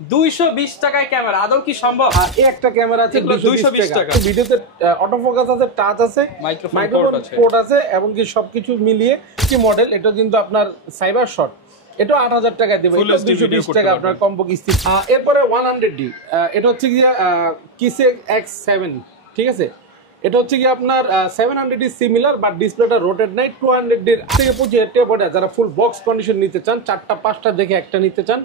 220 টাকায় ক্যামেরা আদৌ কি সম্ভব? এই একটা ক্যামেরা আছে 220 টাকা। ভিডিওতে অটো ফোকাস আছে, টাচ আছে, মাইক্রোফোন পোর্ট আছে এবং কি সবকিছু মিলিয়ে কি মডেল। এটা কিন্তু আপনার সাইবার শট, এটা 8000 টাকা দেবে। এটা 220 টাকা আপনার কম্বো কিস্তি। এরপরে 100D, এটা হচ্ছে কি কিসে X7, ঠিক আছে। এটা হচ্ছে কি আপনার 700D সিমিলার, বাট ডিসপ্লেটা রোটেট নাই। 200D থেকে 25,000 টাকা পড়ে। যারা ফুল বক্স কন্ডিশন নিতে চান, 4টা 5টা দেখে একটা নিতে চান,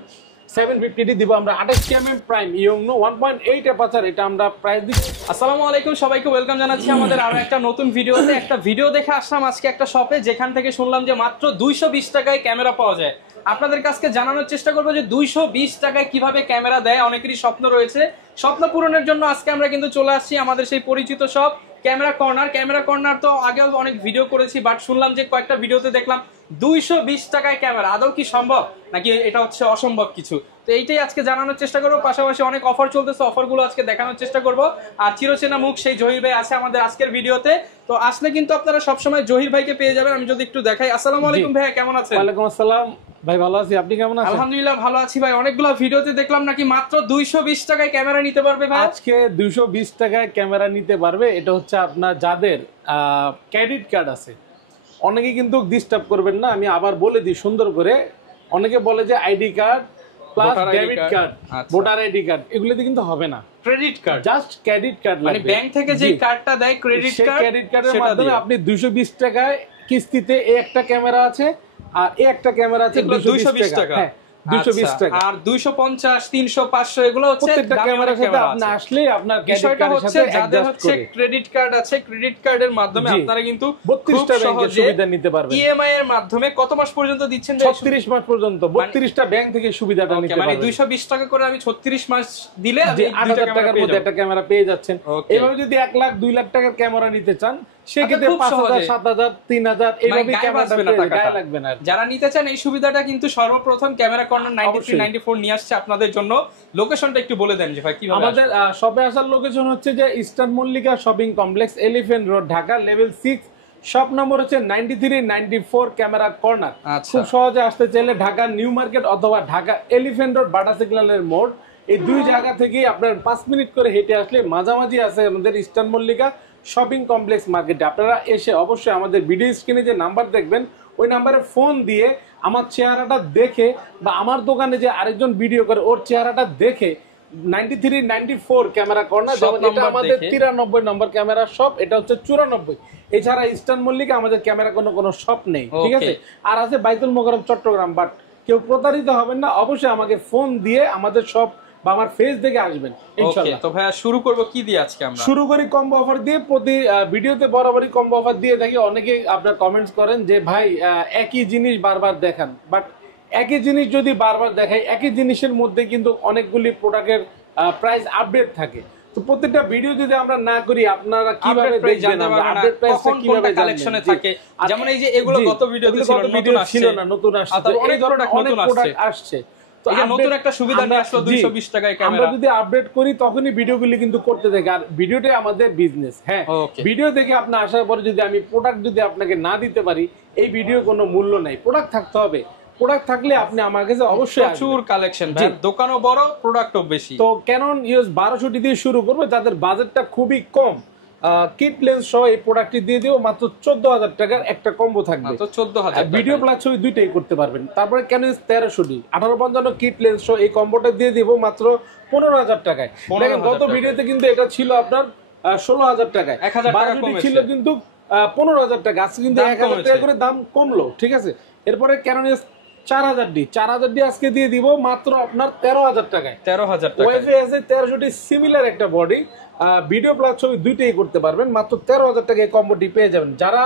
750D দিব আমরা। 28mm প্রাইম ইয়ংনো 1.8 অ্যাপারচার, এটা আমরা প্রাইস দিচ্ছি। আসসালামু আলাইকুম, সবাইকে ওয়েলকাম জানাচ্ছি আমাদের আরো একটা নতুন ভিডিওতে। একটা ভিডিও দেখে আসলাম আজকে একটা শপে, যেখান থেকে শুনলাম যে মাত্র 220 টাকায় ক্যামেরা পাওয়া যায়। আপনাদের কাছে জানানোর চেষ্টা করবো যে 220 টাকায় কিভাবে ক্যামেরা দেয়। অনেকেরই স্বপ্ন রয়েছে, স্বপ্ন পূরণের জন্য আজকে আমরা কিন্তু চলে আসছি আমাদের সেই পরিচিত shop camera corner. Camera corner তো আগেও অনেক ভিডিও করেছি, বাট শুনলাম যে কয়েকটা ভিডিওতে দেখলাম 220 টাকায় ক্যামেরা আদৌ কি সম্ভব, নাকি এটা হচ্ছে অসম্ভব কিছু। তো এইটাই আজকে জানানোর চেষ্টা করবো। পাশাপাশি অনেক অফার চলতেছে, অফারগুলো আজকে দেখানোর চেষ্টা করবো। আর চিরচেনা মুখ সেই জহির ভাই আছে আমাদের আজকের ভিডিওতে। তো আসলে কিন্তু আপনারা সবসময় জহির ভাইকে পেয়ে যাবেন। আমি যদি একটু দেখাই। আসসালামু আলাইকুম ভাই, কেমন আছেন? ওয়ালাইকুম আসসালাম ভাই, ভালো আছি, আপনি কেমন আছেন? আলহামদুলিল্লাহ ভালো আছি ভাই। অনেকগুলো ভিডিওতে দেখলাম নাকি মাত্র 220 টাকায় ক্যামেরা নিতে পারবে ভাই। আজকে 220 টাকায় ক্যামেরা নিতে পারবে। এটা হচ্ছে আপনার যাদের ক্রেডিট কার্ড আছে, অনেকে কিন্তু ডিস্টার্ব করবেন না, আমি আবার বলে দিই সুন্দর করে। অনেকে বলে যে ID card plus debit card, voter ID card, এগুলোতে কিন্তু হবে না। Credit card, just credit card মানে ব্যাংক থেকে যে কার্ডটা দেয় ক্রেডিট কার্ড, ক্রেডিট কার্ডের মাধ্যমে আপনি 220 টাকায় কিস্তিতে এই একটা ক্যামেরা আছে, আর এই একটা ক্যামেরা আছে 220 টাকা। হ্যাঁ, 220 টাকা। আর 250, 300, 500 এগুলো হচ্ছে প্রত্যেকটা ক্যামেরার সাথে আপনি আসলে আপনার ক্রেডিট কার্ডের সাথে যাদের হচ্ছে ক্রেডিট কার্ড আছে, ক্রেডিট কার্ডের মাধ্যমে আপনারা কিন্তু 32টা ব্যাংকের সুবিধা নিতে পারবেন। ইএমআই এর মাধ্যমে কত মাস পর্যন্ত দিচ্ছেন? 36 মাস পর্যন্ত 32টা ব্যাংক থেকে সুবিধাটা নিতে পারবেন। মানে 220 টাকা করে আমি 36 মাস দিলে আপনি 8000 টাকার মধ্যে একটা ক্যামেরা পেয়ে যাচ্ছেন। এভাবে যদি 1 লাখ 2 লাখ টাকার ক্যামেরা নিতে চান, সেক্ষেত্রে 5000, 7000, 3000 এইভাবে ক্যামেরাটা গায়ে লাগবে না। যারা নিতে চান এই সুবিধাটা কিন্তু সর্বপ্রথম ক্যামেরা কর্নার 9394 নিয়ে আসছে আপনাদের জন্য। লোকেশনটা একটু বলে দেন যে ভাই কিভাবে আমাদের শপে আসার লোকেশন হচ্ছে যে eastern Mallika shopping complex, elephant road, Dhaka, level 6। Shop number হচ্ছে 9394 ক্যামেরা কর্নার। খুব সহজে আসতে চাইলে ঢাকা নিউ মার্কেট অথবা ঢাকা এলিফ্যান্ট রোড বাটা সিগন্যালের মোড়, এই দুই জায়গা থেকে আপনার 5 মিনিট করে হেঁটে আসলে মাঝামাঝি আছে আমাদের ইস্টার্ন মল্লিকা শপিং কমপ্লেক্স মার্কেটে। আপনারা এসে অবশ্যই আমাদের ভিডিও স্ক্রিনে যে নাম্বার দেখবেন, ওই নাম্বারে ফোন দিয়ে আমার চেহারাটা দেখে, বা আমার দোকানে যে আরেকজন ভিডিও করে ওর চেহারাটা দেখে 9394 ক্যামেরা কর্নার, এটা আমাদের 93 নম্বর ক্যামেরা শপ, এটা হচ্ছে 94। এছাড়া ইস্টার্ন মল্লিকা আমাদের ক্যামেরা কোনো শপ নেই, ঠিক আছে। আর আছে বাইতুল মোকাররম চট্টগ্রাম। বাট কেউ প্রতারিত হবেন না, অবশ্যই আমাকে ফোন দিয়ে আমাদের শপ বা আমার ফেস দেখে আসবেন ইনশাআল্লাহ। তো ভাইয়া শুরু করব কি দিয়ে আজকে আমরা? শুরু করি কম্বো অফার দিয়ে। প্রতি ভিডিওতে বরাবরই কম্বো অফার দিয়ে থাকি। অনেকে আপনারা কমেন্টস করেন যে ভাই একই জিনিস বারবার দেখান, বাট একই জিনিস যদি বারবার দেখাই, একই জিনিসের মধ্যে কিন্তু অনেকগুলি প্রোডাক্টের প্রাইস আপডেট থাকে। তো প্রত্যেকটা ভিডিও যদি আমরা না করি, আপনারা কিভাবে দেখবেন আপডেট প্রাইসটা কিভাবে কালেকশনে থাকে? যেমন এই যে এগুলো গত ভিডিওতে ছিল না, নতুন আসছে, অনেক ধরনের অনেক প্রোডাক্ট আসছে। তো নতুন একটা সুবিধা নিয়ে আসলো 220 টাকায় ক্যামেরা। আমরা যদি আপডেট করি তখনই ভিডিওগুলি কিন্তু করতে থাকি। আর ভিডিওটাই আমাদের বিজনেস। হ্যাঁ, ভিডিও দেখে আপনি আসার পরে যদি আমি প্রোডাক্ট যদি আপনাকে না দিতে পারি, এই ভিডিও কোনো মূল্য নাই। প্রোডাক্ট থাকতে হবে, প্রোডাক্ট থাকলে আপনি আমার কাছে অবশ্যই প্রচুর কালেকশন, দোকানও বড়, প্রোডাক্টও বেশি। তো ক্যানন EOS 1200 দিয়ে শুরু করবো, যাদের বাজেটটা খুবই কম। কিট লেন্স সহ এই প্রোডাক্টটি দিয়ে দিব মাত্র 14000 টাকার একটা কম্বো থাকবে। 14000 ভিডিও প্লাস ছবি দুইটাই করতে পারবেন। তারপরে ক্যানন 1300D 1855 কিট লেন্স সহ এই কম্বোটা দিয়ে দিব মাত্র 15000 টাকায়। দেখেন গত ভিডিওতে কিন্তু এটা ছিল আপনার 16000 টাকায়, 1000 টাকা কমেছে, ছিল কিন্তু 15000 টাকা। আজকে কিন্তু 1000 টাকা করে দাম কমলো, ঠিক আছে। এরপরে ক্যানন 4000D আজকে দিয়ে দিব মাত্র আপনার 13000 টাকায়। 13000 টাকা। ওয়াইফাই আছে 1300D সিমিলার একটা বডি, ভিডিও প্লাস ছবি দুইটাই করতে পারবেন। মাত্র 13000 টাকায় কম্বোটি পেয়ে যাবেন। যারা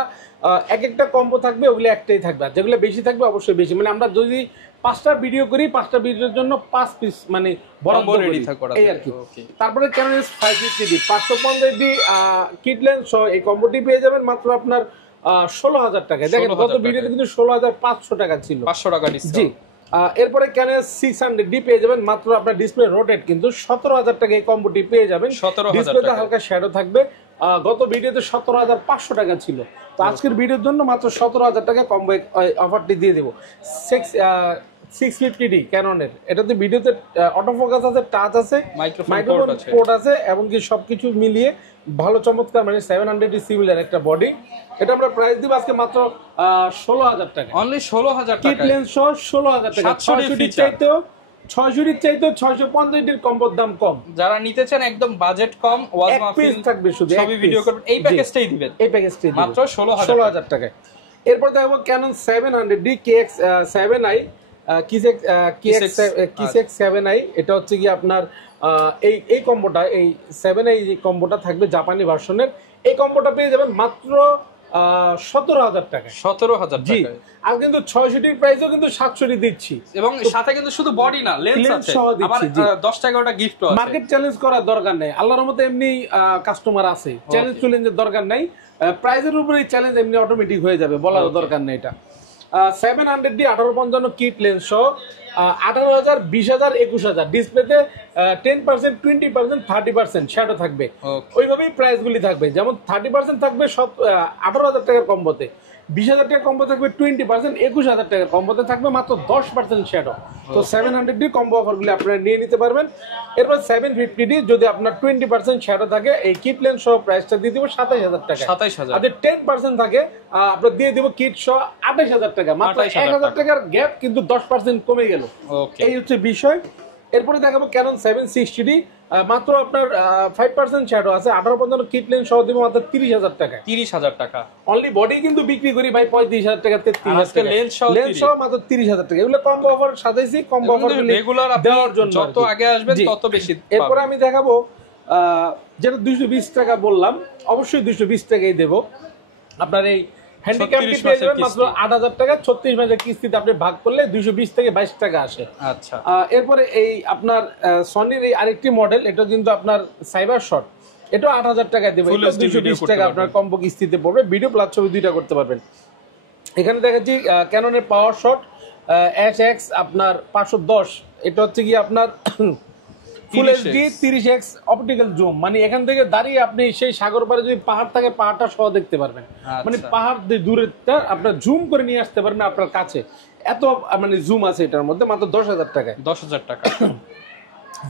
এক একটা কম্বো থাকবে, ওগুলো একটাই থাকবে, আর যেগুলো বেশি থাকবে অবশ্যই বেশি। মানে আমরা যদি 5টা ভিডিও করি, 5টা ভিডিওর জন্য 5 পিস মানে বরাদ্দ রেডি থাকবে এই আর কি। তারপরে Canon 550D 550D kit lens সহ এই কম্বোটি পেয়ে যাবেন মাত্র আপনার 16000 টাকায়। দেখেন গত ভিডিওতে কিন্তু 16500 টাকা ছিল, 500 টাকা ডিসকাউন্ট। এরপরে ক্যানন 600D পেয়ে যাবেন মাত্র আপনার ডিসপ্লে রোটেট কিন্তু 17000 টাকা এই কম্বোটি পেয়ে যাবেন। ডিসপ্লেতে হালকা শ্যাডো থাকবে। গত ভিডিওতে 17500 টাকা ছিল, তো আজকের ভিডিওর জন্য মাত্র 17000 টাকা কম্বো অফারটি দিয়ে দেবো। 650D ক্যাননের। এটাতে ভিডিওতে অটো ফোকাস আছে, টাচ আছে, মাইক্রোফোন পোর্ট আছে এবং কি সবকিছু মিলিয়ে ভালো চমৎকার মানে 700D সিমিলার একটা বডি। এটা আমরা প্রাইস দিব আজকে মাত্র 16,000 টাকা। অনলি 16,000 টাকা কিট লেন্স সহ 16,000 টাকা। 600D চাইতেও 650 কম্বোর দাম কম। যারা নিতে চান একদম বাজেট কম, ওয়াজ মাহফিল থাকবে শুধু সবই ভিডিও করবেন, এই প্যাকেজটাই দিবেন। এই প্যাকেজটাই মাত্র 16,000 টাকায়। এরপর দেখো Canon 700D KX7i KX7i। এটা হচ্ছে কি আপনার এই কম্বোটা, এই 7i যে কম্বোটা থাকবে জাপানি ভার্সনের, এই কম্বোটা পেয়ে যাবেন মাত্র 17,000 টাকা। 17,000 টাকা। আর কিন্তু 600D প্রাইসও কিন্তু 700D দিচ্ছি, এবং সাথে কিন্তু শুধু বডি না, লেন্স আছে, আবার 10-11টা গিফট আছে। মার্কেট চ্যালেঞ্জ করার দরকার নেই, আল্লাহর রহমতে এমনি কাস্টমার আছে, চ্যালেঞ্জের দরকার নাই। প্রাইজের উপরে চ্যালেঞ্জ এমনি অটোমেটিক হয়ে যাবে, বলার দরকার নেই। এটা 700D 1855 কিট লেন্স সহ 18,000, 20,000, 21,000। ডিসপ্লেতে 10%, 20%, 30% শ্যাডো থাকবে। ওইভাবেই প্রাইস গুলি থাকবে, যেমন 30% থাকবে 18,000 টাকার কম্বোতে, 20,000 টাকার কম্বো থাকবে 20%, 21,000 টাকার কম্বোতে থাকবে মাত্র 10% শ্যাডো। তো 700D কম্বো অফারগুলি আপনারা নিয়ে নিতে পারবেন। এরপর 750D যদি আপনার 20% শ্যাডো থাকে, এই কিট লেন্স সহ প্রাইসটা দিয়ে দিব 27,000 টাকা। 27,000। আর 10% থাকে আপনার দিয়ে দিব কিট সহ 28,000 টাকা। মাত্র 1,000 টাকার গ্যাপ, কিন্তু 10% কমে গেল। এই হচ্ছে বিষয়। এরপরে দেখাবো Canon 760D, মাত্র আপনার 5% শ্যাডো আছে, 1855 কিট লেন্স সহ দিব মাত্র 30,000 টাকা। 30,000 টাকা অনলি বডি কিন্তু বিক্রি করি ভাই 35,000 টাকা, 33,000 টাকা। লেন্স সহ মাত্র 30,000 টাকা। এগুলো কম্বো অফার সাজাইছি, কম্বো অফার রেগুলার দেওয়ার জন্য, যত আগে আসবেন তত বেশি। এরপর আমি দেখাবো যেটা 220 টাকা বললাম, অবশ্যই 220 টাকাই দেব। আপনার এই হ্যান্ডিক্যাপটি পেয়ে যাবেন মাত্র 8,000 টাকা। 36 মাসের কিস্তিতে আপনি ভাগ করলে 220 থেকে 22 টাকা আসে। আচ্ছা। এরপরে এই আপনার সনির এই আরেকটি মডেল, এটা কিন্তু আপনার সাইবার শট, এটা 8,000 টাকা দেবে। 220 টাকা আপনার কম্বো কিস্তিতে পড়বে, ভিডিও প্লাস ছবি দুইটা করতে পারবেন। এখানে দেখাচ্ছি ক্যাননের পাওয়ার শট SX আপনার 510। এটা হচ্ছে কি আপনার full HD 30x optical zoom, মানে এখান থেকে দাঁড়িয়ে আপনি সেই সাগর পাড়ে যদি পাহাড় থাকে, পাহাড়টা সহ দেখতে পারবেন। মানে পাহাড় দূরেরটা আপনার জুম করে নিয়ে আসতে পারবেন আপনার কাছে, এত মানে জুম আছে এটার মধ্যে। মাত্র 10,000 টাকায়। 10,000 টাকা।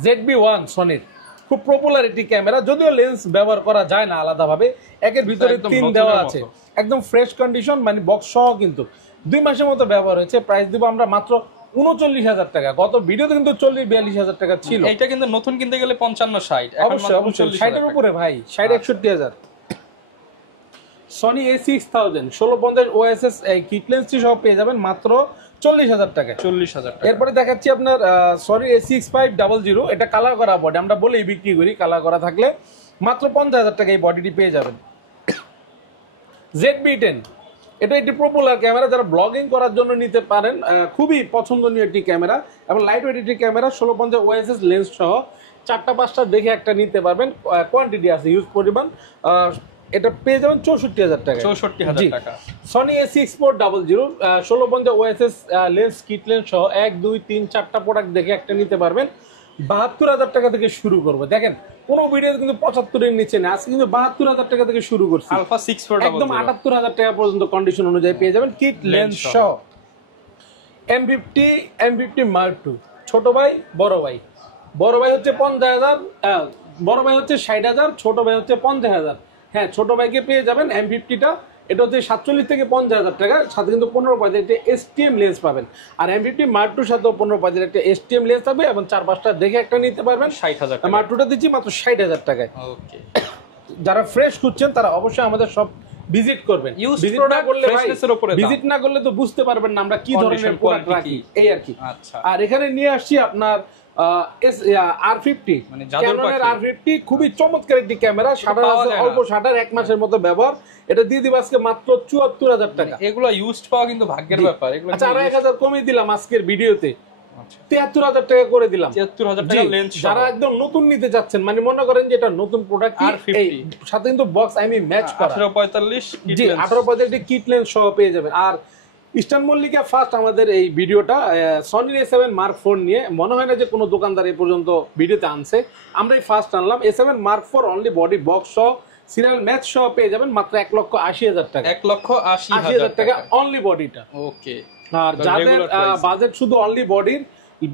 ZB-1 সনির খুব পপুলার একটি ক্যামেরা, যদিও লেন্স ব্যবহার করা যায় না আলাদাভাবে, একের ভিতরে 3 দেওয়া আছে, একদম ফ্রেশ কন্ডিশন, মানে বক্স সহ কিন্তু 2 মাসের মতো ব্যবহার হয়েছে। প্রাইস দিব আমরা মাত্র 39,000 টাকা। গত ভিডিওতে কিন্তু 40-42,000 টাকা ছিল। এটা কিন্তু নতুন কিনতে গেলে 55-60, অবশ্যই 60-এর উপরে ভাই, 60-61,000। সনি A6000 1650 OSS এই কিট লেন্সটি সহ পেয়ে যাবেন মাত্র 40,000 টাকা। 40,000 টাকা। এরপরে দেখাচ্ছি আপনার সনি A6500, এটা কালার করা বডি, আমরা বলেই বিক্রি করি কালার করা থাকলে। মাত্র 50,000 টাকা এই বডিটি পেয়ে যাবেন। ZB-10 এটা একটি পপুলার ক্যামেরা, যারা ব্লগিং করার জন্য নিতে পারেন, খুবই পছন্দনীয় একটি ক্যামেরা এবং লাইট ওয়েট একটি ক্যামেরা। 1650 OSS লেন্স সহ 4টা-5টা দেখে একটা নিতে পারবেন, কোয়ান্টিটি আছে, ইউজ পরিমাণ। এটা পেয়ে যাবেন 64,000 টাকা। 64,000 টাকা। Sony A6400 1650 OSS lens kit lens সহ 1, 2, 3, 4টা প্রোডাক্ট দেখে একটা নিতে পারবেন। 72,000 টাকা থেকে শুরু করবো। দেখেন কোন ভিডিও কিন্তু 75-এর নিচে না, আজকে কিন্তু 72,000 টাকা থেকে শুরু করছি। আলফা 6400 একদম 78,000 টাকা পর্যন্ত কন্ডিশন অনুযায়ী পেয়ে যাবেন কিট লেন্স সহ। M50 Mark II, ছোট ভাই বড় ভাই। বড় ভাই হচ্ছে 50,000, বড় ভাই হচ্ছে 60,000, ছোট ভাই হচ্ছে 50,000। হ্যাঁ, ছোট ভাইকে পেয়ে যাবেন M50টা, এটা হচ্ছে 47 থেকে 50,000 টাকা, সাথে কিন্তু 15-35 একটা STM লেন্স পাবেন। আর M50 Mark II সাথে 15-35 একটা STM লেন্স থাকবে এবং 4-5টা দেখে একটা নিতে পারবেন। 60,000 টাকা। Mark IIটা দিচ্ছি মাত্র 60,000 টাকায়। ওকে। যারা ফ্রেশ খুঁজছেন তারা অবশ্যই আমাদের সব ভিজিট করবেন। ভিজিট না করলে তো বুঝতে পারবেন না আমরা কি ধরনের প্রোডাক্ট রাখি, এই আর কি। আচ্ছা। আর এখানে নিয়ে আসছি আপনার R50, মানে ক্যাননের R50, খুবই চমৎকার একটি ক্যামেরা। শাটার আছে অল্প শাটার, 1 মাসের মতো ব্যবহার। এটা দিয়ে দিব আজকে মাত্র 74,000 টাকা। এগুলো ইউজড পাওয়া কিন্তু ভাগ্যের ব্যাপার। এগুলো আচ্ছা, আর 1,000 কমিয়ে দিলাম আজকের ভিডিওতে, 73,000 টাকা করে দিলাম। 73,000 টাকা লেন্স। যারা একদম নতুন নিতে যাচ্ছেন, মানে মনে করেন যে এটা নতুন প্রোডাক্ট, সাথে কিন্তু বক্স ম্যাচ করা 1845 জি 1845 কিট লেন্স সহ পেয়ে যাবেন। আর ইস্টার্ন মল্লিকা ফার্স্ট আমাদের এই ভিডিওটা সনির A7 Mark IV নিয়ে, মনে হয় না যে কোনো দোকানদার এ পর্যন্ত ভিডিওতে আনছে, আমরাই ফার্স্ট আনলাম। A7 Mark IV only body box সহ সিরিয়াল ম্যাচ সহ পেয়ে যাবেন মাত্র 1,80,000 টাকা। 1,80,000 টাকা অনলি বডিটা। ওকে। আর যাদের বাজেট শুধু অনলি বডির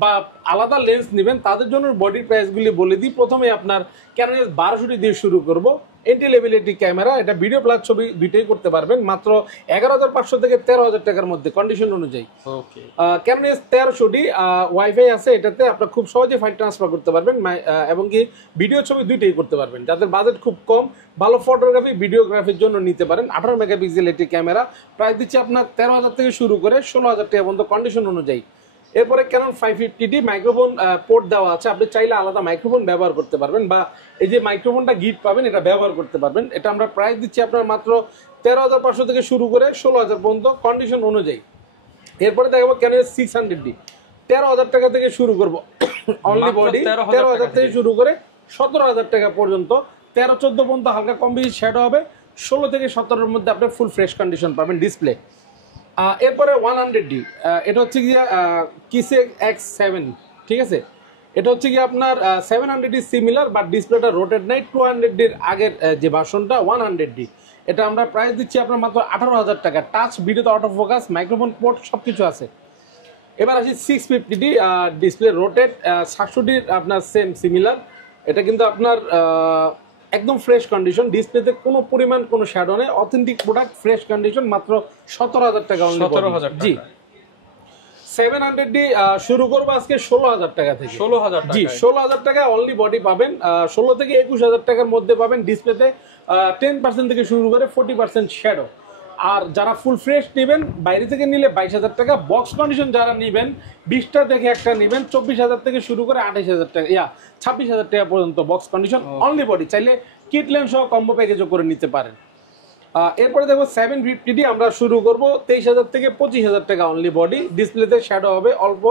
বা আলাদা লেন্স নেবেন তাদের জন্য বডির প্রাইসগুলি বলে দিই। প্রথমে আপনার ক্যানন এস 1200 দিয়ে শুরু করব। এন্ট্রি লেভেল একটি ক্যামেরা, এটা ভিডিও প্লাস ছবি দুইটাই করতে পারবেন মাত্র 11,500 থেকে 13,000 টাকার মধ্যে কন্ডিশন অনুযায়ী। ওকে, ক্যানন এস 1300 ওয়াইফাই আছে, এটাতে আপনারা খুব সহজে ফাইল ট্রান্সফার করতে পারবেন এবং কি ভিডিও ছবি দুইটাই করতে পারবেন। যাদের বাজেট খুব কম, ভালো ফটোগ্রাফি ভিডিওগ্রাফির জন্য নিতে পারেন। 18 মেগাপিক্সেল একটি ক্যামেরা, প্রাইস দিচ্ছে আপনার 13,000 থেকে শুরু করে 16,000 টাকা পর্যন্ত কন্ডিশন অনুযায়ী। এরপরে ক্যানন 550D মাইক্রোফোন পোর্ট দেওয়া আছে, আপনি চাইলে আলাদা মাইক্রোফোন ব্যবহার করতে পারবেন বা এই যে মাইক্রোফোনটা গিফট পাবেন এটা ব্যবহার করতে পারবেন। এটা আমরা প্রাইস দিচ্ছি আপনার মাত্র 13,500 থেকে শুরু করে 16,000 পর্যন্ত কন্ডিশন অনুযায়ী। এরপরে দেখাবো ক্যানন 600D, 13,000 টাকা থেকে শুরু করবো অনলি বডি, 13,000 থেকে শুরু করে 17,000 টাকা পর্যন্ত। 13-14 পর্যন্ত হালকা কম বেশি শ্যাডো হবে, 16 থেকে 17-এর মধ্যে আপনি ফুল ফ্রেশ কন্ডিশন পাবেন ডিসপ্লে। এরপরে 100D, এটা হচ্ছে গিয়ে কিসে X7, ঠিক আছে। এটা হচ্ছে কি আপনার 700D সিমিলার বাট ডিসপ্লেটা রোটেট নাই। 200D-র আগের যে ভার্সনটা 100D, এটা আমরা প্রাইস দিচ্ছি আপনার মাত্র 18,000 টাকা। টাচ, ভিডিওতে অটো ফোকাস, মাইক্রোফোন পোর্ট সবকিছু আছে। এবার আসি 650D ডিসপ্লে রোটেট, 700D-র আপনার সেম সিমিলার। এটা কিন্তু আপনার একদম ফ্রেশ কন্ডিশন, ডিসপ্লেতে কোনো পরিমাণ কোনো শ্যাডো নেই, অথেন্টিক প্রোডাক্ট, ফ্রেশ কন্ডিশন, মাত্র 17,000 টাকা। 17,000 জি। 700D শুরু করবো আজকে 16,000 টাকা থেকে। 16,000 টাকা? জি, 16,000 টাকা অনলি বডি পাবেন। 16 থেকে 21,000 টাকার মধ্যে পাবেন ডিসপ্লেতে 10% থেকে শুরু করে 40% শ্যাডো। আর যারা ফুল ফ্রেশ নেবেন বাইরে থেকে নিলে 22,000 টাকা। বক্স কন্ডিশন যারা নেবেন 20টা দেখে একটা নেবেন 24,000 থেকে শুরু করে 28,000 টাকা, 26,000 টাকা পর্যন্ত বক্স কন্ডিশন অনলি বডি। চাইলে কিট লেন্স সহ কম্বো প্যাকেজও করে নিতে পারেন। এরপরে দেখো 750D আমরা শুরু করব 23,000 থেকে 25,000 টাকা অনলি বডি। ডিসপ্লেতে শ্যাডো হবে অল্প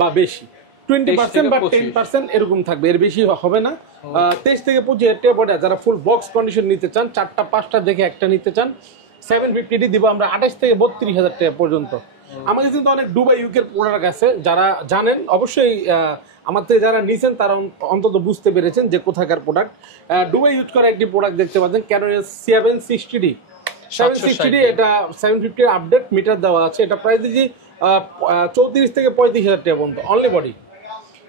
বা বেশি, 20% বা 10% এরকম থাকবে, এর বেশি হবে না। 23 থেকে 25,000 টাকা বডি। যারা ফুল বক্স কন্ডিশন নিতে চান, 4টা 5টা দেখে একটা নিতে চান, 750D দিব আমরা 28 থেকে 32,000 টাকা পর্যন্ত। আমাদের কিন্তু অনেক দুবাই ইউকের প্রোডাক্ট আছে, যারা জানেন অবশ্যই আমার থেকে যারা নিছেন তারা অন্তত বুঝতে পেরেছেন যে কোথাকার প্রোডাক্ট। দুবাই ইউজ করা একটি প্রোডাক্ট দেখতে পাচ্ছেন ক্যানন 760D। 760D এটা 750 এর আপডেট মিটার দেওয়া আছে, এটা প্রাইস দিচ্ছি 34 থেকে 35,000 টাকা পর্যন্ত অনলি বডি।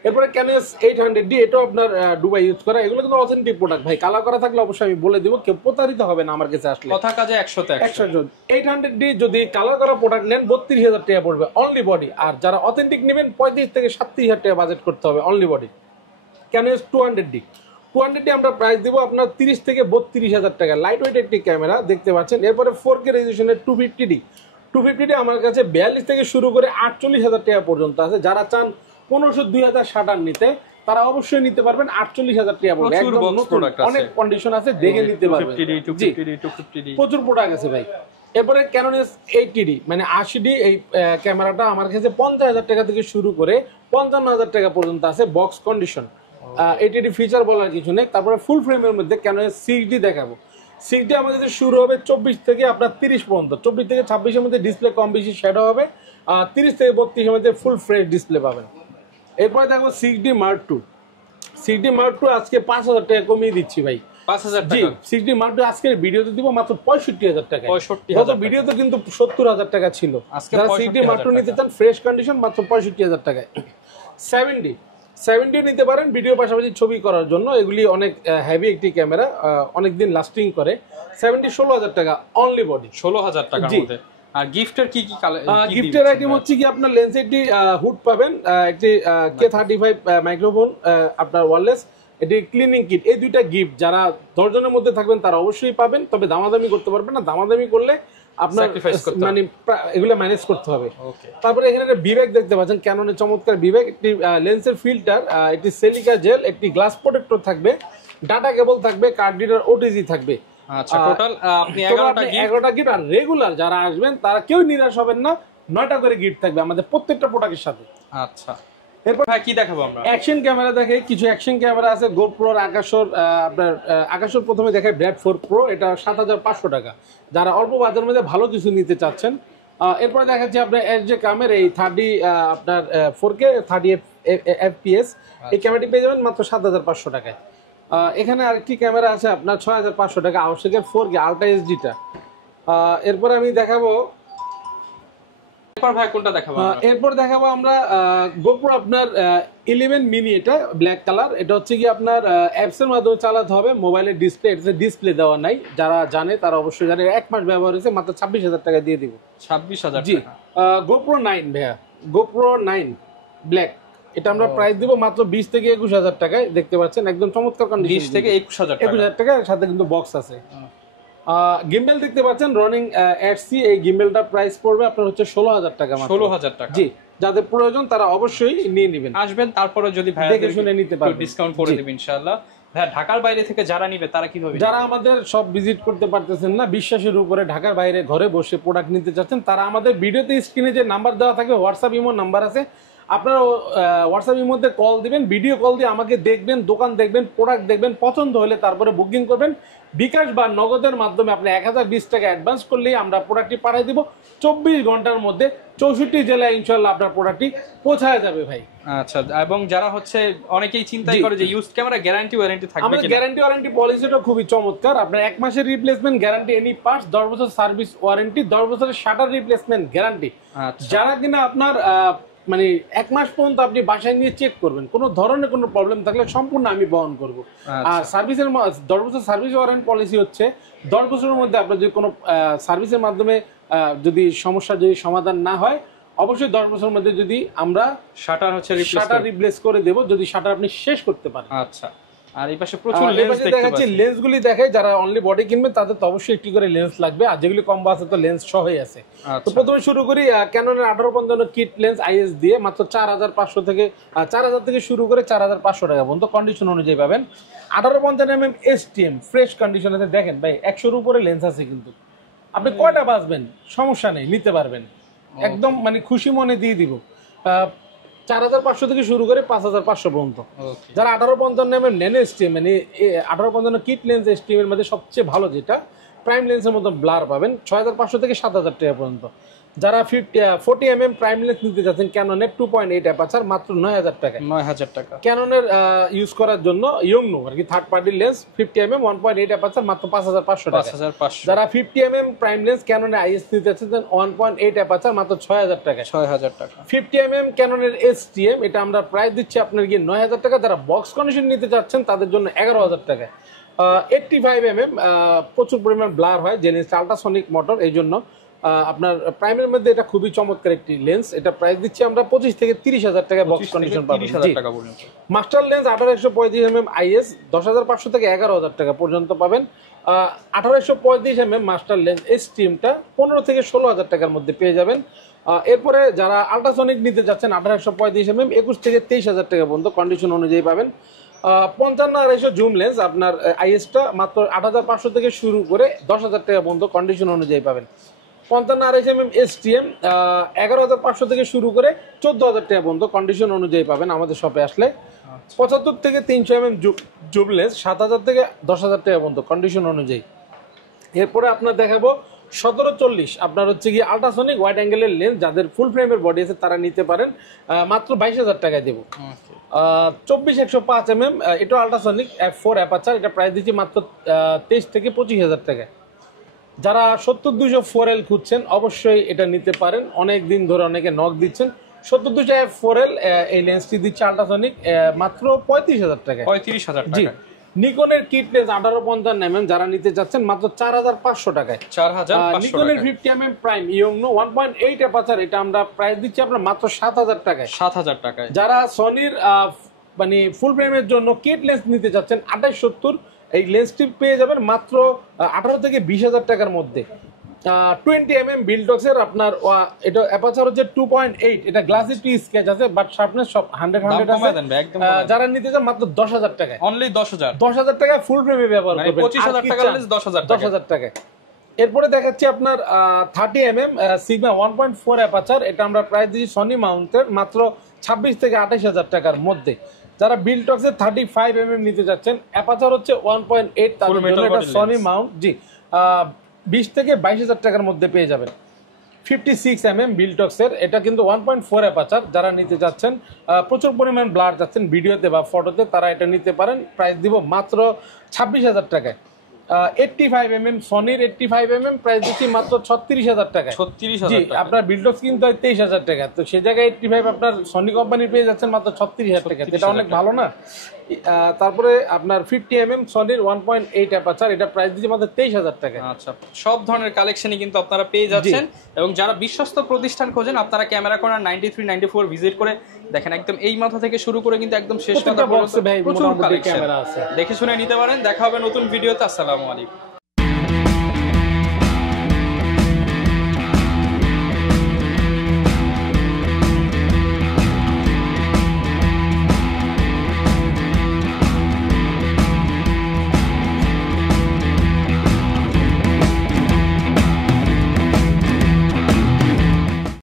এরপরে ক্যানন 800D, এটাও আপনার দুবাই ইউজ করা। এগুলো কিন্তু অথেন্টিক প্রোডাক্ট ভাই, কালার করা থাকলে অবশ্যই আমি বলে দিব, কেউ প্রতারিত হবে না আমার কাছে আসলে। কথা কাজে 100তে 100। 800D যদি কালার করা প্রোডাক্ট নেন 32,000 টাকা পড়বে অনলি বডি। আর যারা অথেন্টিক নেবেন 35 থেকে 37,000 টাকা বাজেট করতে হবে অনলি বডি। ক্যানন 200D আমরা প্রাইস দিব আপনার 30 থেকে 32,000 টাকা। লাইট ওয়েট একটি ক্যামেরা দেখতে পাচ্ছেন। এরপরে 4K রেজোলিউশনের 250D আমার কাছে 42 থেকে শুরু করে 48,000 টাকা পর্যন্ত আছে। যারা চান 1500-2000 শাটার নিতে তারা অবশ্যই নিতে পারবেন, 48,000 টাকা পড়বে। একদম নতুন, অনেক কন্ডিশন আছে, দেখে নিতে পারবেন। 250D প্রচুর প্রোডাক্ট আছে ভাই। এরপরে ক্যানন 80D মানে 80D, এই ক্যামেরাটা আমার কাছে 50,000 টাকা থেকে শুরু করে 55,000 টাকা পর্যন্ত আছে বক্স কন্ডিশন। 80D ফিচার বলার কিছু নেই। তারপরে ফুল ফ্রেমের মধ্যে ক্যানন 6D দেখাবো। 6D আমার কাছে শুরু হবে 24 থেকে আপনার 30 পর্যন্ত। 24 থেকে 26-এর মধ্যে ডিসপ্লে কম বেশি শ্যাডো হবে, 30 থেকে 32-এর মধ্যে ফুল ফ্রেশ ডিসপ্লে পাবেন। এরপরে দেখো 6D Mark II। 6D Mark II আজকে 5,000 টাকা কমিয়ে দিচ্ছি ভাই। 5,000 জি, টাকা? 6D Mark II আজকের ভিডিওতে দিব মাত্র 65,000 টাকা। 65,000 গত ভিডিওতে কিন্তু 70,000 টাকা ছিল। যারা 6D Mark II নিতে চান ফ্রেশ কন্ডিশন মাত্র 65,000 টাকায়। 7D নিতে পারেন ভিডিও পাশাপাশি ছবি করার জন্য। এগুলি অনেক হেভি একটি ক্যামেরা, অনেক দিন লাস্টিং করে। 7D 16,000 টাকা অনলি বডি। 16,000 টাকার মধ্যে। আর গিফটের কি গিফটের আইটেম হচ্ছে কি আপনার লেন্সের একটি হুড পাবেন, একটি K35 মাইক্রোফোন আপনার ওয়্যারলেস, এটি ক্লিনিং কিট। এই দুইটা গিফট যারা 10 জনের মধ্যে থাকবেন তারা অবশ্যই পাবেন, তবে দামাদামি করতে পারবেন না। দামাদামি করলে আপনার মানে এগুলো ম্যানেজ করতে হবে। তারপরে এখানে একটা বিবেক দেখতে পাচ্ছেন, ক্যাননের চমৎকার বিবেক, একটি লেন্সের ফিল্টার, একটি সিলিকা জেল, একটি গ্লাস প্রোটেক্টর থাকবে, ডাটা কেবল থাকবে, কার্ড রিডার, ওটিজি থাকবে। আচ্ছা, টোটাল আপনি 11টা গিফট। আর রেগুলার যারা আসবেন তারা কেউ নিরাশ হবেন না, 9টা করে গিফট থাকবে আমাদের প্রত্যেকটা প্রোডাক্টের সাথে। আচ্ছা, এরপর ভাই কি দেখাবো আমরা? অ্যাকশন ক্যামেরা দেখে কিছু অ্যাকশন ক্যামেরা আছে গোপ্রোর, আকাশর। আপনার আকাশর প্রথমে দেখায় ব্র্যাড 4 প্রো, এটা 7,500 টাকা। যারা অল্প বাজারের মধ্যে ভালো কিছু নিতে চাচ্ছেন। এরপরে দেখাচ্ছি আপনার SJ ক্যামেরা, এই 30 আপনার 4K 30 FPS, এই ক্যামেরাটি পেয়ে যাবেন মাত্র 7,500 টাকায়। এখানে আরেকটি ক্যামেরা আছে আপনার 6,500 টাকা, আউটসেকের 4K আলট্রা SDটা। এরপর আমি দেখাবো এরপর ভাই কোনটা দেখাবো? এরপর দেখাবো আমরা GoPro আপনার 11 মিনি, এটা ব্ল্যাক কালার। এটা হচ্ছে কি আপনার অ্যাপস এর মাধ্যমে চালাতে হবে, মোবাইলের ডিসপ্লে, এটা ডিসপ্লে দেওয়া নাই। যারা জানে তারা অবশ্যই জানে। 1 মাস ব্যবহার হয়েছে, মাত্র 26,000 টাকা দিয়ে দিব। 26,000 জি। GoPro 9 ভাইয়া, GoPro 9 ব্ল্যাক, এটা আমরা প্রাইস দিব মাত্র 20 থেকে 21,000 টাকায়। দেখতে পাচ্ছেন একদম চমৎকার কন্ডিশন। 20 থেকে 21,000 টাকা, সাথে কিন্তু বক্স আছে। গিম্বেল দেখতে পাচ্ছেন রনিং এটসি, এই গিম্বেলটার প্রাইস পড়বে আপনার হচ্ছে 16,000 টাকা। 16,000 টাকা। জি, যাদের প্রয়োজন তারা অবশ্যই নিয়ে নেবেন, আসবেন, তারপরে যদি ভাই দেখে শুনে নিতে পারবেন, ডিসকাউন্ট করে দেব ইনশাআল্লাহ। ভাই ঢাকার বাইরে থেকে যারা নিবে তারা কিভাবে? যারা আমাদের সব ভিজিট করতে পারতেছেন না, বিশ্বাসের উপরে ঢাকার বাইরে ঘরে বসে প্রোডাক্ট নিতে চাচ্ছেন, তারা আমাদের ভিডিওতে স্ক্রিনে যে নাম্বার দেওয়া থাকে, হোয়াটসঅ্যাপ ইমো নাম্বার আছে, আপনারা হোয়াটসঅ্যাপ ইমোতে কল দিবেন, ভিডিও কল দিয়ে আমাকে দেখবেন, দোকান দেখবেন, প্রোডাক্ট দেখবেন, পছন্দ হলে তারপরে বুকিং করবেন। বিকাশ বা নগদের মাধ্যমে আপনি 1020 টাকা অ্যাডভান্স করলেই আমরা প্রোডাক্টটি পাঠিয়ে দিব 24 ঘন্টার মধ্যে। 64 জেলায় ইনশাআল্লাহ আপনার প্রোডাক্টটি পৌঁছায় যাবে ভাই। আচ্ছা, এবং যারা হচ্ছে অনেকেই চিন্তাই করে যে ইউজড ক্যামেরা গ্যারান্টি ওয়ারেন্টি থাকবে কিনা, আমাদের গ্যারান্টি ওয়ারেন্টি পলিসিটা খুবই চমৎকার। আপনার 1 মাসের রিপ্লেসমেন্ট গ্যারান্টি, এনি পার্টস, 10 বছর সার্ভিস ওয়ারেন্টি, 10 বছরের শাটার রিপ্লেসমেন্ট গ্যারান্টি। যারা কিনা আপনার মানে 1 মাস পর্যন্ত আপনি বাসায় নিয়ে চেক করবেন, কোনো ধরনের কোনো প্রবলেম থাকলে সম্পূর্ণ আমি বহন করব। আর সার্ভিসের 10 বছর সার্ভিস ওয়ারেন্টি পলিসি হচ্ছে 10 বছরের মধ্যে আপনার যদি কোনো সার্ভিসের মাধ্যমে যদি সমস্যা যদি সমাধান না হয়, অবশ্যই 10 বছরের মধ্যে যদি আমরা শাটার রিপ্লেস করে দেব, যদি শাটার আপনি শেষ করতে পারেন। আচ্ছা, আর এই পাশে প্রচুর লেন্স দেখতে পাচ্ছি। লেন্সগুলি দেখাই, যারা অনলি বডি কিনবেন তাদের তো অবশ্যই একটি করে লেন্স লাগবে, আর যেগুলি কম্বো আছে তো লেন্স সহই আছে। তো প্রথমে শুরু করি ক্যাননের 1855 কিট লেন্স আইএস দিয়ে মাত্র 4,500 থেকে 4,000 থেকে শুরু করে 4,500 টাকা পর্যন্ত কন্ডিশন অনুযায়ী পাবেন। 1855 mm STM ফ্রেশ কন্ডিশন আছে। দেখেন ভাই 100-এর উপরে লেন্স আছে, কিন্তু আপনি কয়টা বাঁচবেন সমস্যা নেই, নিতে পারবেন, একদম মানে খুশি মনে দিয়ে দিব। 4,500 থেকে শুরু করে 5,500 পর্যন্ত। যারা 1855 mm ন্যানো STM, মানে 1855 কিট লেন্স STM এর মধ্যে সবচেয়ে ভালো যেটা প্রাইম লেন্সের মতো ব্লার পাবেন 6,500 থেকে 7,000 টাকা পর্যন্ত। যারা 40 mm প্রাইম লেন্স নিতে যাচ্ছেন ক্যাননের 2.8 অ্যাপারচার, মাত্র 9,000 টাকা। 9,000 টাকা। ক্যাননের ইউজ করার জন্য ইয়ংনো আর কি third party lens 50 mm 1.8 aperture, মাত্র 5,500 টাকা। যারা 50 mm প্রাইম লেন্স ক্যাননের আইএস নিতে যাচ্ছেন 1.8 অ্যাপারচার, মাত্র 6,000 টাকা। 6,000 টাকা। 50 mm ক্যাননের STM, এটা আমরা প্রাইস দিচ্ছি আপনার গিয়ে 9,000 টাকা। যারা বক্স কন্ডিশন নিতে যাচ্ছেন তাদের জন্য 11,000 টাকা। 85 mm প্রচুর পরিমাণ ব্লার হয়, যে লেন্সটা আল্ট্রাসনিক মোটর, এই জন্য আপনার প্রাইমের মধ্যে এটা খুবই চমৎকার একটি লেন্স। এটা প্রাইস দিচ্ছি আমরা 25 থেকে 30,000 টাকা বক্স কন্ডিশন পাবেন। মাস্টার লেন্স 1835 mm আইএস 10,500 থেকে 11,000 টাকা পর্যন্ত পাবেন। 1835 mm মাস্টার লেন্স STMটা 15 থেকে 16,000 টাকার মধ্যে পেয়ে যাবেন। এরপরে যারা আল্ট্রাসনিক নিতে যাচ্ছেন 1835 mm 21 থেকে 23,000 টাকা পর্যন্ত কন্ডিশন অনুযায়ী পাবেন। 55-250 জুম লেন্স আপনার আইএসটা মাত্র 8,500 থেকে শুরু করে 10,000 টাকা পর্যন্ত কন্ডিশন অনুযায়ী পাবেন। 55-250 mm STM 11,500 থেকে শুরু করে 14,000 টাকা পর্যন্ত কন্ডিশন অনুযায়ী পাবেন আমাদের শপে আসলে। 75 থেকে 300 mm জুম লেন্স 7,000 থেকে 10,000 টাকা পর্যন্ত কন্ডিশন অনুযায়ী। এরপরে আপনার দেখাবো 1740 আপনার হচ্ছে কি আল্ট্রাসনিক ওয়াইড অ্যাঙ্গেলের লেন্স, যাদের ফুল ফ্রেমের বডি আছে তারা নিতে পারেন, মাত্র 22,000 টাকায় দেবো। 24-105 mm এটা আল্ট্রাসনিক f4 অ্যাপারচার, এটা প্রাইস দিচ্ছি মাত্র 23 থেকে 25,000 টাকায়। যারা 70-200 4L খুঁজছেন অবশ্যই এটা নিতে পারেন, অনেক দিন ধরে অনেকে নক দিচ্ছেন। 70-200 f4L এই লেন্সটি দিচ্ছে আল্ট্রাসনিক মাত্র 35,000 টাকা। 35,000 টাকা। নিকনের কিট লেন্স 1855 mm যারা নিতে যাচ্ছেন মাত্র 4,500 টাকায়। 4,500 নিকনের 50 mm প্রাইম ইয়ংনো 1.8 অ্যাপারচার, এটা আমরা প্রাইস দিচ্ছি আপনার মাত্র 7,000 টাকায়। 7,000 টাকায়। যারা সনির মানে ফুল ফ্রেমের জন্য কিট লেন্স নিতে যাচ্ছেন 2870, এই লেন্সটি পেয়ে যাবেন মাত্র 18 থেকে 20,000 টাকার মধ্যে। 20 mm বিল্ডক্সের আপনার এটা অ্যাপারচার হচ্ছে 2.8, এটা গ্লাসি টু স্কেচ আছে, বাট শার্পনেস সব 100 আছে। যারা নিতে চান মাত্র 10,000 টাকায়, অনলি 10,000 টাকায় ফুল ফ্রেমে ব্যবহার করবেন। 25,000 টাকা লেন্স 10,000 টাকায়। এরপরে দেখাচ্ছি আপনার 30 mm সিগমা 1.4 অ্যাপারচার, এটা আমরা প্রাইস দিচ্ছি সনি মাউন্টের মাত্র 26 থেকে 28,000 টাকার মধ্যে। যারা বিল্ডক্সের 35 mm নিতে যাচ্ছেন, অ্যাপারচার হচ্ছে 1.8, তার জন্য এটা সনি মাউন্ট, জি 20 থেকে 22,000 টাকার মধ্যে পেয়ে যাবেন। 56 mm বিল্ডক্সের, এটা কিন্তু 1.4 অ্যাপারচার, যারা নিতে যাচ্ছেন প্রচুর পরিমাণ ব্লার যাচ্ছেন ভিডিওতে বা ফটোতে, তারা এটা নিতে পারেন, প্রাইস দিব মাত্র 26,000 টাকায়। 85mm সনির 85mm প্রাইস দিচ্ছি মাত্র 36,000 টাকায়। 36,000 টাকা। আপনার বিল্ডক্স কিন্তু 23,000 টাকা, তো সে জায়গায় 85 আপনার সনি কোম্পানির পেয়ে যাচ্ছেন মাত্র 36,000 টাকা, এটা অনেক ভালো না? তারপরে আপনার 50mm সনির 1.8 অ্যাপারচার, এটা প্রাইস দিচ্ছি মাত্র 23,000 টাকা। আচ্ছা, সব ধরনের কালেকশনই কিন্তু আপনারা পেয়ে যাচ্ছেন, এবং যারা বিশ্বস্ত প্রতিষ্ঠান খোঁজেন আপনারা ক্যামেরা কর্নার 93, 94 ভিজিট করে দেখেন। একদম এই মাথা থেকে শুরু করে কিন্তু একদম শেষ মাথা পর্যন্ত প্রচুর কালেকশন, দেখে শুনে নিতে পারেন। দেখা হবে নতুন ভিডিওতে। আসসালামু আলাইকুম।